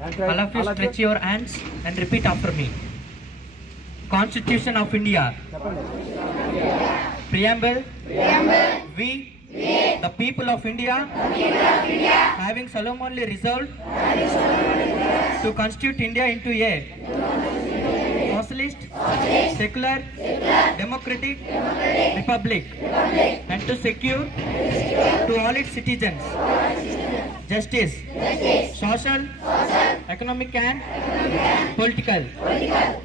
All of you stretch your hands and repeat after me. Constitution of India. Preamble. We, the people of India, having solemnly resolved to constitute India into a socialist, secular, democratic republic, and to secure to all its citizens justice, social, economic and political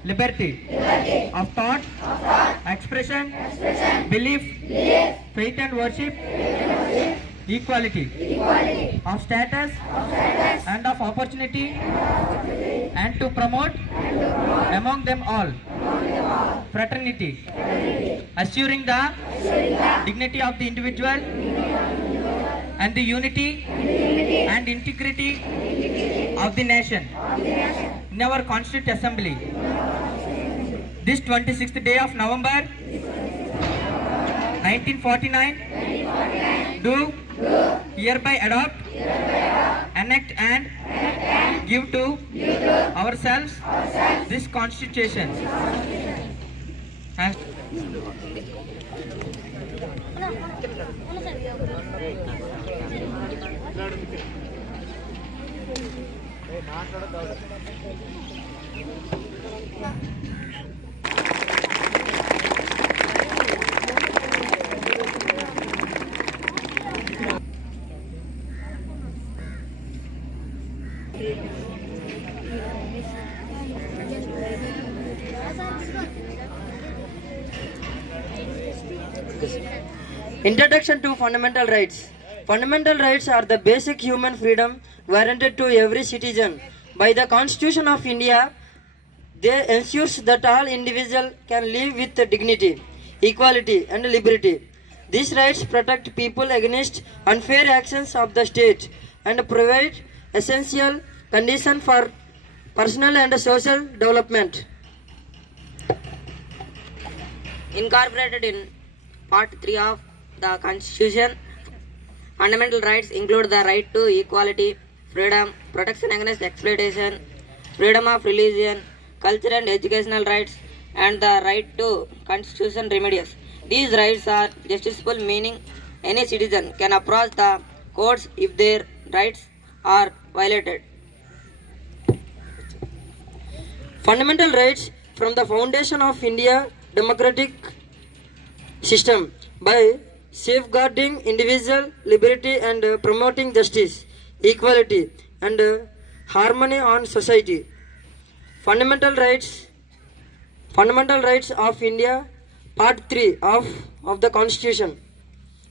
liberty of thought, expression, belief, faith and worship, equality of status and of opportunity, and to promote among them all fraternity, assuring the dignity of the individual and the unity and integrity of the nation in our Constituent Assembly. This 26th day of November 1949 do hereby adopt, enact and give to ourselves this Constitution. And Introduction to fundamental rights. Fundamental rights are the basic human freedom guaranteed to every citizen by the Constitution of India. They ensures that all individuals can live with dignity, equality and liberty. These rights protect people against unfair actions of the state and provide essential conditions for personal and social development. Incorporated in Part 3 of the Constitution, fundamental rights include the right to equality, freedom, protection against exploitation, freedom of religion, culture and educational rights, and the right to constitutional remedies. These rights are justiciable, meaning any citizen can approach the courts if their rights are violated. Fundamental rights from the foundation of India democratic system by safeguarding individual liberty and promoting justice, equality and harmony on society. Fundamental rights of India, Part 3 of the Constitution.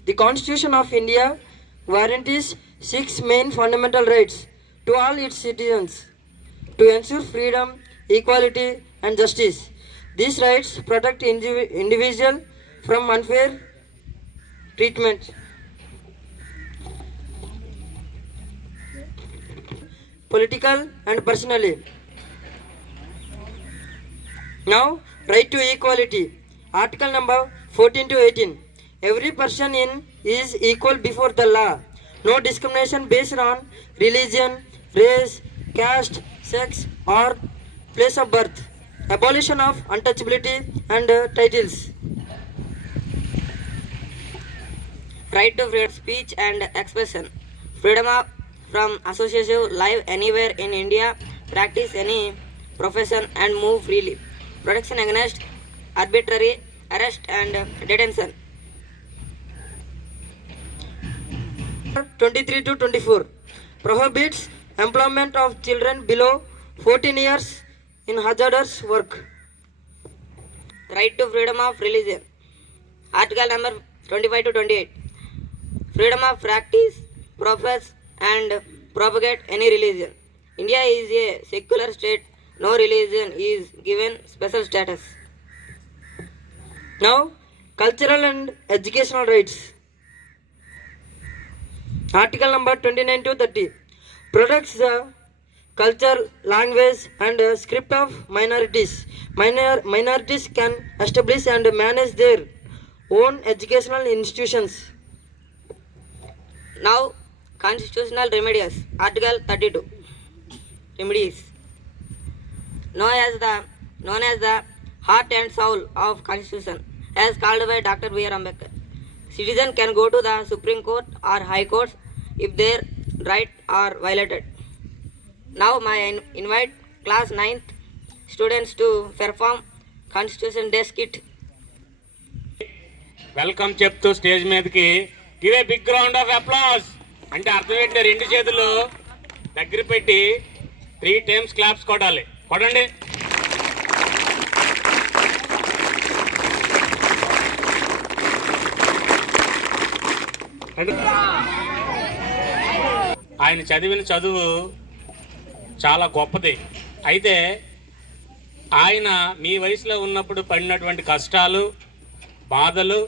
The Constitution of India guarantees 6 main fundamental rights to all its citizens to ensure freedom, equality and justice. These rights protect individual from unfair treatment, political and personally. Now, right to equality. Article number 14 to 18. Every person is equal before the law. No discrimination based on religion, race, caste, sex or place of birth. Abolition of untouchability and titles. Right to freedom of speech and expression, freedom from association, live anywhere in India, practice any profession and move freely, protection against arbitrary arrest and detention. 23 to 24 prohibits employment of children below 14 years in hazardous work. Right to freedom of religion, article number 25 to 28. Freedom of practice, profess and propagate any religion. India is a secular state. No religion is given special status. Now, cultural and educational rights. Article number 29 to 30 protects the culture, language and script of minorities. Minorities can establish and manage their own educational institutions. Now, constitutional remedies, article 32. remedies. Known as the heart and soul of Constitution, as called by Dr. B.R. Ambedkar. Citizen can go to the Supreme Court or High Courts if their rights are violated. Now I invite class 9th students to perform Constitution Day skit. Welcome చెప్తూ stage మీదకి give a big round of applause అంటే అర్థం ఏంటి, రెండు చేతులు దగ్గర పెట్టి 3 times claps కొట్టాలి. కొట్టండి. ఆయన చదివిన చదువు చాలా గొప్పది. అయితే ఆయన మీ వయసులో ఉన్నప్పుడు పడినటువంటి కష్టాలు, బాధలు,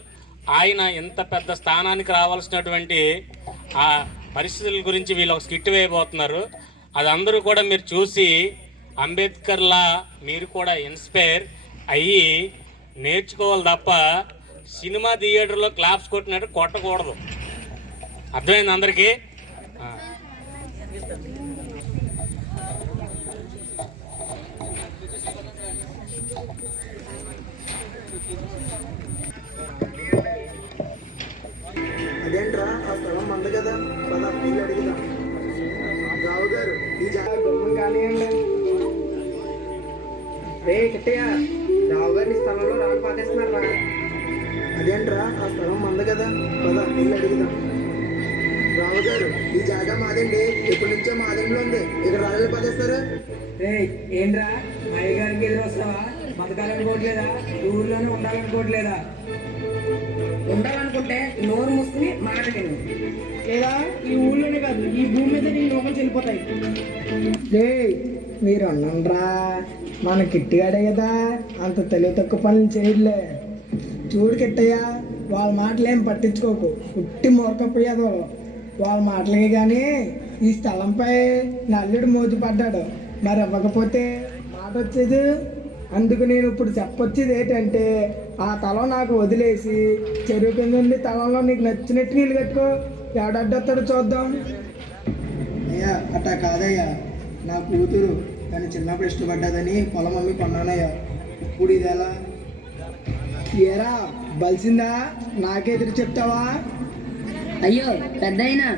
ఆయన ఎంత పెద్ద స్థానానికి రావాల్సినటువంటి ఆ పరిస్థితుల గురించి వీళ్ళు ఒక స్కిట్ వేయబోతున్నారు. అది అందరూ కూడా మీరు చూసి అంబేద్కర్లా మీరు కూడా ఇన్స్పైర్ అయ్యి నేర్చుకోవాలి తప్ప సినిమా థియేటర్లో క్లాప్స్ కొట్టినట్టు కొట్టకూడదు. అర్థమైంది అందరికీ? అదేంట్రా ఆ స్థలం మంది కదా, పద నీళ్ళు అడుగుదాం. రావు గారు ఈ గుమ్మం కానివ్వండి. రే కిట్టయ్య, రావు గారిని స్థలంలో రాళ్ళు పాకేస్తున్నారా? అదేంట్రా ఆ స్థలం మంది కదా, పద నీళ్ళు అడుగుదాం. రావు గారు ఈ జాగా మాదండి, ఎప్పటి నుంచో మాదంలో ఉంది, ఇక్కడ రాళ్ళు పాకేస్తారు. రే ఏంట్రా మా అయ్యగారికి ఎదురు వస్తావా? బతకాలనుకోవట్లేదా? ఊర్లోనే ఉండాలనుకోవట్లేదా? ఉండాలనుకుంటే నోరు మూసుకుని మాట విను, లేదా ఈ ఊళ్ళోనే కాదు ఈ భూమి మీద నీ లోకలు చెల్లిపోతాయి. మీరు అన్నండ్రా, మన కిట్టిగాడే కదా, అంత తెలివి తక్కువ పనులు చేయలే. చూడు కిట్టయ్య, వాళ్ళ మాటలు ఏం పట్టించుకోకు, పుట్టి మూర్ఖపోయేదో వాళ్ళ మాటలకి. కానీ ఈ స్థలంపై నల్లుడు మోజు పడ్డాడు, మరి ఇవ్వకపోతే మాట వచ్చేది. అందుకు నేను ఇప్పుడు చెప్పొచ్చేది ఏంటంటే, ఆ తలం నాకు వదిలేసి చెరువు కింద ఉండి తలంలో నీకు నచ్చినట్టు నీళ్ళు కట్టుకో, ఎవడడ్డొస్తాడో చూద్దాం. అయ్యా అట్టా కాదయ్యా, నా కూతురు తను చిన్నప్పుడు ఇష్టపడ్డదని పొలం అమ్మి కొన్నానయ్యా. ఇప్పుడు ఇది ఎలా? ఏరా బలిసిందా, నాకే ఎదురు చెప్తావా? అయ్యో పెద్దయినా,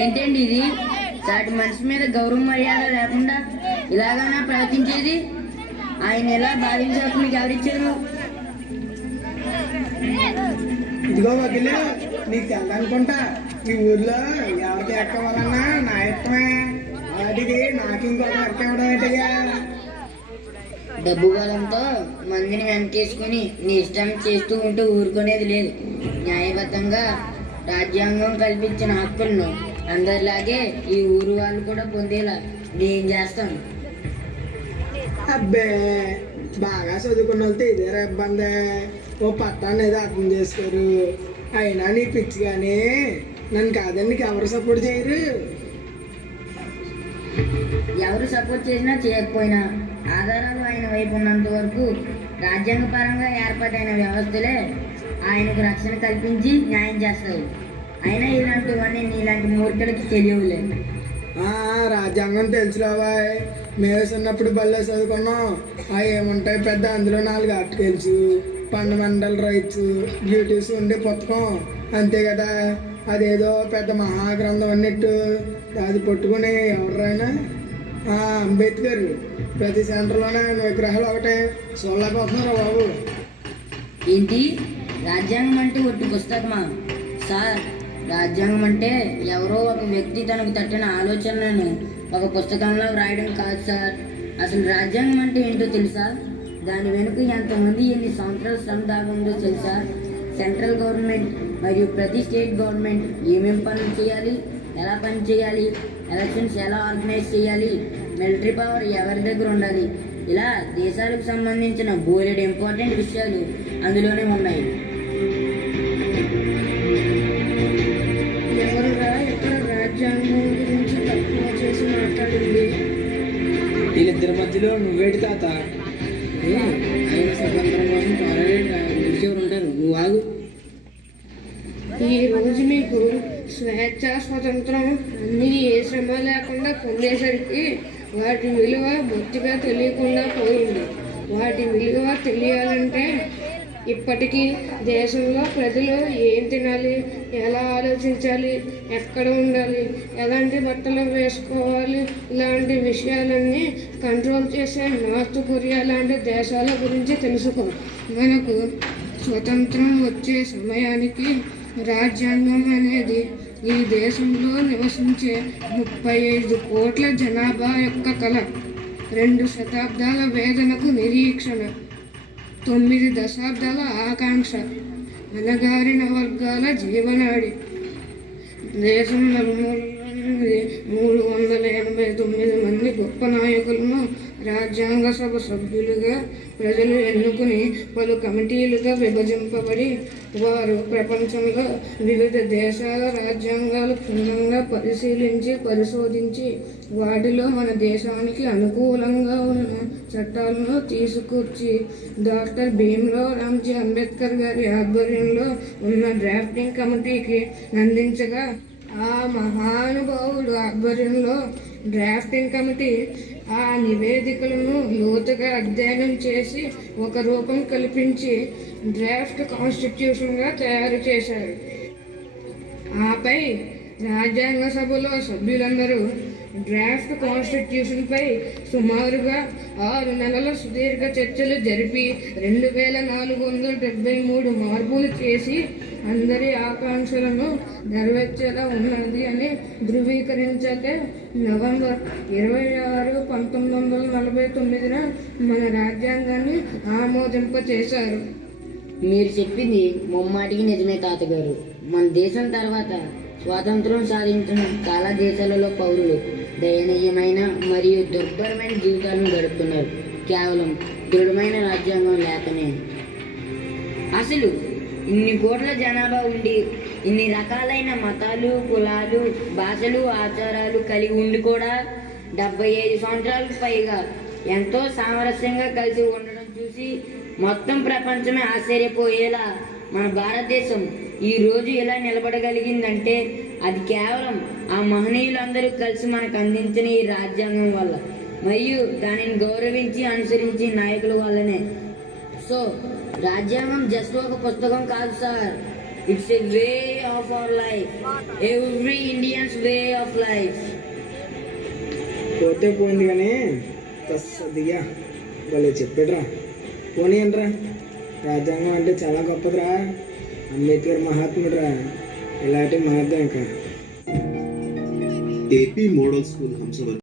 ఏంటండి ఇది? సాటి మనిషి మీద గౌరవ మర్యాద లేకుండా ఇలాగానా ప్రవర్తించేది? ఆయన ఎలా భావించాక మీకు ఎవరిచ్చారు? ఇదిగో వదిలే, నీకు తెల్లనుకుంటా, ఈ ఊర్లో ఎవరికి ఎక్కవాలన్నా నా ఇష్టమే, అలాంటిది నాకు ఇంకొక ఎక్క ఇవ్వడం ఏంటయ్యా? డబ్బు బలంతో మందిని వెనకేసుకుని నీ ఇష్టం చేస్తూ ఉంటూ ఊరుకునేది లేదు. న్యాయబద్ధంగా రాజ్యాంగం కల్పించిన హక్కులను అందరిలాగే ఈ ఊరు వాళ్ళు కూడా పొందేలా నేను చేస్తాను. అబ్బే, బాగా చదువుకున్న వాళ్ళతో ఇదేరా ఇబ్బంది, ఓ పట్టాన్ని ఏదో అర్థం చేసుకోరు. అయినా నీ పిచ్చి కానీ నన్ను కాదని నీకు ఎవరు సపోర్ట్ చేయరు. ఎవరు సపోర్ట్ చేసినా చేయకపోయినా ఆధారాలు ఆయన వైపు ఉన్నంత వరకు రాజ్యాంగపరంగా ఏర్పాటైన వ్యవస్థలే ఆయనకు రక్షణ కల్పించి న్యాయం చేస్తాయి. అయినా ఇలాంటివన్నీ నీలాంటి మూర్ఖులకి తెలియవులే. రాజ్యాంగం తెలుసులేవా, మేము చిన్నప్పుడు బల్లే చదువుకున్నాం. అవి ఏముంటాయి పెద్ద, అందులో 4 ఆర్టికల్స్, ఫండమెంటల్ రైట్స్, డ్యూటీస్ ఉండే పుస్తకం అంతే కదా. అదేదో పెద్ద మహాగ్రంథం అన్నట్టు అది పట్టుకుని ఎవరైనా అంబేద్కర్ ప్రతి సెంటర్లోనే విగ్రహాలు ఒకటే చూడలేకపోతున్నారా బాబు? ఏంటి రాజ్యాంగం అంటే ఒట్టి పుస్తకమా సార్? రాజ్యాంగం అంటే ఎవరో ఒక వ్యక్తి తనకు తట్టిన ఆలోచనలను ఒక పుస్తకంలో వ్రాయడం కాదు సార్. అసలు రాజ్యాంగం అంటే ఏంటో తెలుసా? దాని వెనుక ఎంతమంది ఎన్ని సంవత్సరాల శ్రమ దాగుందో తెలుసా? సెంట్రల్ గవర్నమెంట్ మరియు ప్రతి స్టేట్ గవర్నమెంట్ ఏమేమి పనులు చేయాలి, ఎలా పని చేయాలి, ఎలక్షన్స్ ఎలా ఆర్గనైజ్ చేయాలి, మిలిటరీ పవర్ ఎవరి దగ్గర ఉండాలి, ఇలా దేశాలకు సంబంధించిన బోలెడు ఇంపార్టెంట్ విషయాలు అందులోనే ఉన్నాయి. ఎవరురా ఇక్కడ రాజ్యాంగం గురించి తక్కువ చేసి మాట్లాడింది? వీళ్ళిద్దరి మధ్యలో నువ్వేటి తాత? ఆయన స్వతంత్రం కోసం పోరాడే ఎవరు ఉంటారు, నువ్వు ఆగు. ఈ రోజు మీకు స్వేచ్ఛ స్వతంత్రం అన్ని ఏ శ్రమ లేకుండా పొందేసరికి వాటి విలువ బొత్తిగా తెలియకుండా పోయింది. వాటి విలువ తెలియాలంటే ఇప్పటికీ దేశంలో ప్రజలు ఏం తినాలి, ఎలా ఆలోచించాలి, ఎక్కడ ఉండాలి, ఎలాంటి బట్టలు వేసుకోవాలి, ఇలాంటి విషయాలన్నీ కంట్రోల్ చేసే నార్త్ కొరియా లాంటి దేశాల గురించి తెలుసుకో. మనకు స్వతంత్రం వచ్చే సమయానికి రాజ్యాంగం అనేది ఈ దేశంలో నివసించే 35 కోట్ల జనాభా యొక్క కళ, 2 శతాబ్దాల వేదనకు నిరీక్షణ, 9 దశాబ్దాల ఆకాంక్ష, అణగారిన వర్గాల జీవనాడి. దేశం నలుమూలల నుండి 389 మంది గొప్ప నాయకులను రాజ్యాంగ సభ సభ్యులుగా ప్రజలు ఎన్నుకుని పలు కమిటీలుగా విభజింపబడి వారు ప్రపంచంలో వివిధ దేశాల రాజ్యాంగాలు క్షుణ్ణంగా పరిశీలించి పరిశోధించి వాటిలో మన దేశానికి అనుకూలంగా ఉన్న చట్టాలను తీసుకొచ్చి డాక్టర్ భీమ్రావ్ రామ్జీ అంబేద్కర్ గారి ఆధ్వర్యంలో ఉన్న డ్రాఫ్టింగ్ కమిటీకి అందించగా ఆ మహానుభావుడు ఆధ్వర్యంలో డ్రాఫ్టింగ్ కమిటీ ఆ నివేదికలను లోతుగా అధ్యయనం చేసి ఒక రూపం కల్పించి డ్రాఫ్ట్ కాన్స్టిట్యూషన్గా తయారు చేశారు. ఆపై రాజ్యాంగ సభలో సభ్యులందరూ డ్రాఫ్ట్ కాన్స్టిట్యూషన్పై సుమారుగా 6 నెలల సుదీర్ఘ చర్చలు జరిపి 2473 మార్పులు చేసి అందరి ఆకాంక్షలను నెరవేర్చేలా ఉన్నది అని ధృవీకరించాక నవంబర్ 26, 1949న మన రాజ్యాంగాన్ని ఆమోదింపచేశారు. మీరు చెప్పింది ముమ్మాటికి నిజమే తాతగారు. మన దేశం తర్వాత స్వాతంత్రం సాధించిన చాలా దేశాలలో పౌరులు దయనీయమైన మరియు దుర్భరమైన జీవితాలను గడుపుతున్నారు, కేవలం దృఢమైన రాజ్యాంగం లేకనే. అసలు ఇన్ని కోట్ల జనాభా ఉండి ఇన్ని రకాలైన మతాలు, కులాలు, భాషలు, ఆచారాలు కలిగి ఉండి కూడా 75 సంవత్సరాలకు పైగా ఎంతో సామరస్యంగా కలిసి ఉండడం చూసి మొత్తం ప్రపంచమే ఆశ్చర్యపోయేలా మన భారతదేశం ఈ రోజు ఇలా నిలబడగలిగిందంటే అది కేవలం ఆ మహనీయులందరూ కలిసి మనకు అందించిన ఈ రాజ్యాంగం వల్ల మరియు దానిని గౌరవించి అనుసరించి నాయకుల వల్లనే. సో రాజ్యాంగం జస్ట్ ఒక పుస్తకం కాదు sir, it's a way of our life, every Indians way of life. పోతే పోయింది కానీ తస్సదిగా భలే చెప్పాడురా. పోనీ అనరా, రాజ్యాంగం అంటే చాలా గొప్పదిరా, అంబేద్కర్ మహాత్ముడురా, ఇలాంటి మార్గం ఇంకా. AP model school హంసవర్